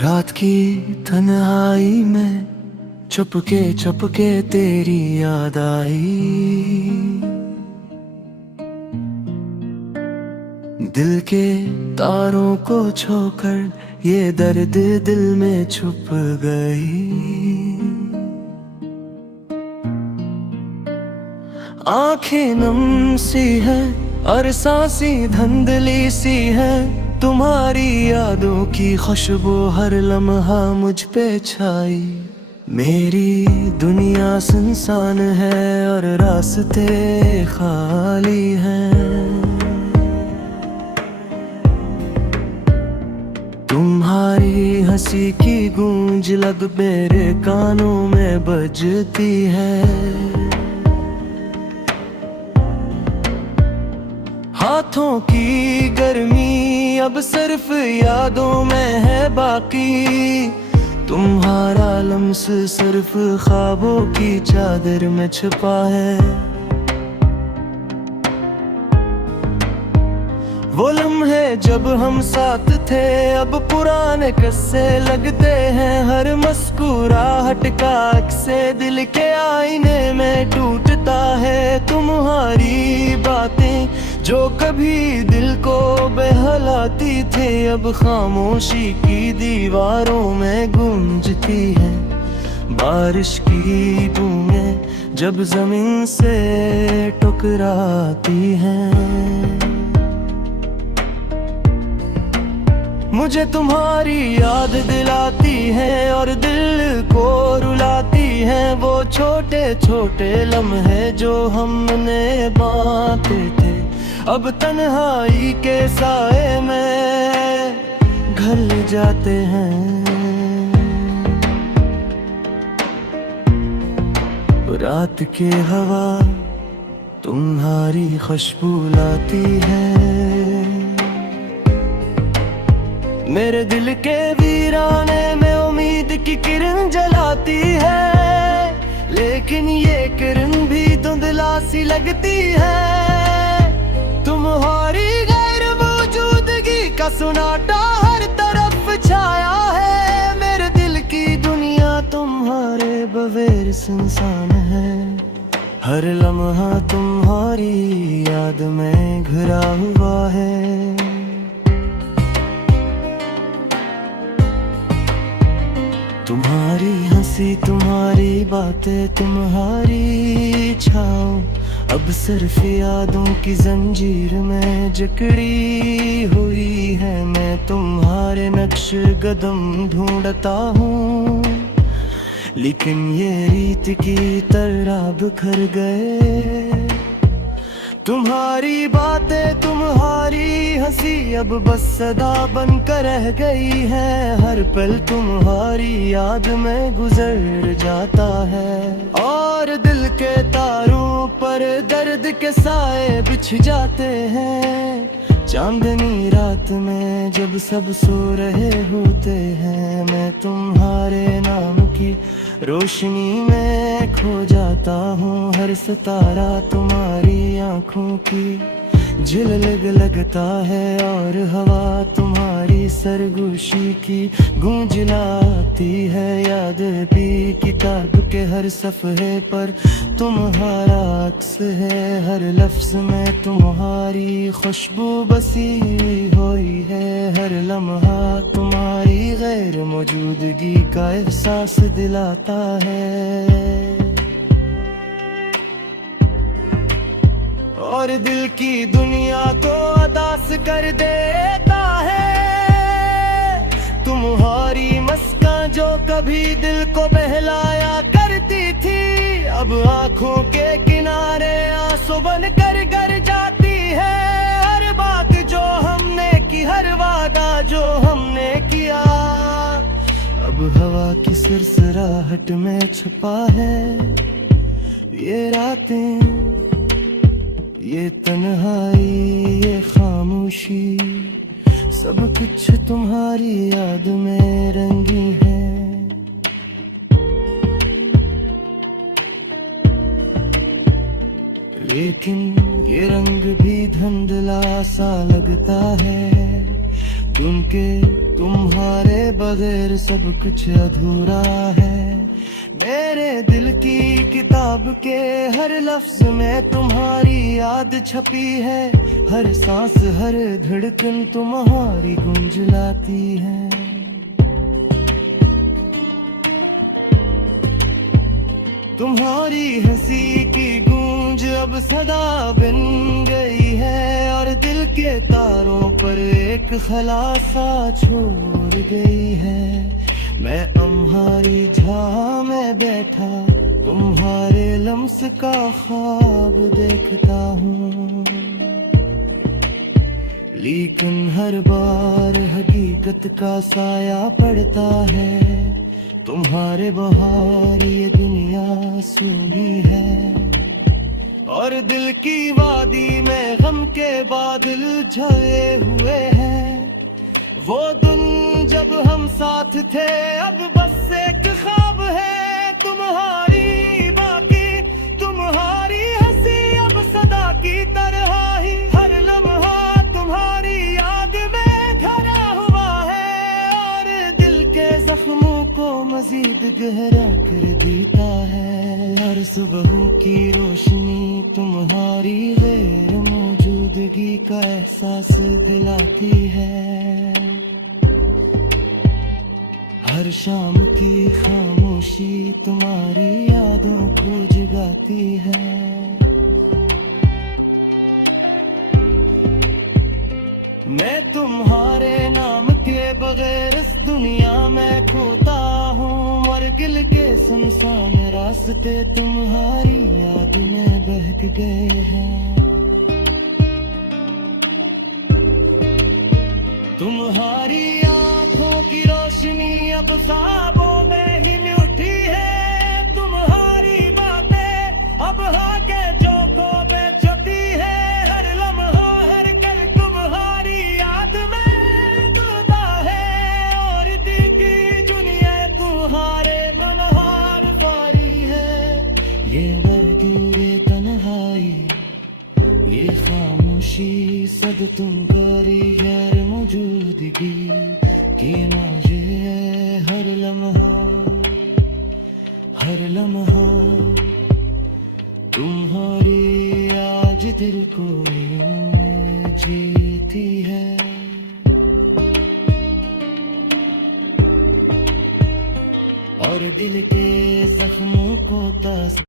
रात की तन्हाई में चुपके चुपके तेरी याद आई। दिल के तारों को छोकर ये दर्द दिल में छुप गई। आंखें नम सी है और सांसें धुंधली सी है, तुम्हारी यादों की खुशबू हर लम्हा मुझ पे छाई। मेरी दुनिया सुनसान है और रास्ते खाली हैं। तुम्हारी हंसी की गूंज लग मेरे कानों में बजती है। हाथों की गर्मी अब सिर्फ यादों में है बाकी। तुम्हारा लम्स सिर्फ ख्वाबों की चादर में छुपा है। वो लम्हे जब हम साथ थे अब पुराने किस्से लगते हैं। हर मुस्कुराहट का अक्से दिल के आईने में टूटता है। तुम्हारी बातें जो कभी दिल को बहलाती थे अब खामोशी की दीवारों में गूंजती है। बारिश की बूंदें जब जमीन से टकराती हैं, मुझे तुम्हारी याद दिलाती है और दिल को रुलाती है। वो छोटे छोटे लम्हे जो हमने बांटे थे अब तन्हाई के साए में ढल जाते हैं। रात की हवा तुम्हारी खुशबू लाती है। मेरे दिल के वीराने में उम्मीद की किरण जलाती है, लेकिन ये किरण भी धुंधला सी लगती है। तुम्हारी गैर मौजूदगी का सुनाटा हर तरफ छाया है। मेरे दिल की दुनिया तुम्हारे बगैर सुनसान है। हर लम्हा तुम्हारी याद में घिरा हुआ है। तुम्हारी हंसी तुम्हारी बातें तुम्हारी छाँव अब सिर्फ यादों की जंजीर में जकड़ी हुई है। मैं तुम्हारे नक्श कदम ढूंढता हूँ, लेकिन ये रीत की तरह बिखर गए। तुम्हारी बातें तुम्हारी हंसी अब बस सदा बनकर रह गई है। हर पल तुम्हारी याद में गुजर जाता है और दिल के तारों पर दर्द के साए बिछ जाते हैं। चांदनी रात में जब सब सो रहे होते हैं, मैं तुम्हारे नाम की रोशनी में खो जाता हूँ। हर सितारा तुम्हारी आंखों की झिलक लगता है और हवा तुम्हारी सरगोशी की गूंज लाती है। याद भी किताब के हर सफ़े पर तुम्हारा अक्स है। हर लफ्ज में तुम्हारी खुशबू बसी हुई है। हर लम्हा तुम्हारी गैर मौजूदगी का एहसास दिलाता है और दिल की दुनिया को अदास कर देता है। तुम्हारी मुस्कान जो कभी दिल को बहलाया करती थी अब आंखों के किनारे आंसू बन कर गर जाती है। हर बात जो हमने की, हर वादा जो हमने किया अब हवा की सिरसिराहट में छुपा है। ये रातें, ये तन्हाई, ये खामोशी, सब कुछ तुम्हारी याद में रंगी है। लेकिन ये रंग भी धुंधला सा लगता है। क्योंकि तुम्हारे बगैर सब कुछ अधूरा है। मेरे दिल की किताब के हर लफ्ज में तुम्हारी याद छपी है। हर सांस हर धड़कन तुम्हारी गूंज लाती है। तुम्हारी हंसी की गूंज अब सदा बन गई है और दिल के तारों पर एक खलासा छोड़ गई है। मैं अम्हारी झां में बैठा तुम्हारे लम्स का ख्वाब देखता हूँ, लेकिन हर बार हकीकत का साया पड़ता है। तुम्हारे बहार ये दुनिया सुनी है और दिल की वादी में गम के बादल छाए हुए हैं। वो दिन जब हम साथ थे अब बस एक ख्वाब है तुम्हारी बाकी। तुम्हारी हंसी अब सदा की तरह ही हर लम्हा तुम्हारी याद में भरा हुआ है और दिल के जख्मों को मजीद गहरा कर देता है। हर सुबह की रोशनी तुम्हारी गैर मौजूदगी का एहसास दिलाती है। हर शाम की खामोशी तुम्हारी यादों को जगाती है। मैं तुम्हारे नाम के बगैर इस दुनिया में खोता हूँ और गिल के सुनसान रास्ते तुम्हारी याद में बहक गए हैं। तुम्हारी आंखों की रोशनी अब ख्वाबों में ही मिटी है। तुम्हारी बातें अब हाँ के जोखों में छपी है। हर लम्हा हर कल तुम्हारी याद में डूबा है और दिल की दुनिया तुम्हारे नन्हार पारी है। ये बरदूरे तन्हाई ये खामोशी सद तुम्हारी गैर मौजूदगी के मुझे हर लम्हा तुम्हारी आज दिल को जीती है। और दिल के जख्मों को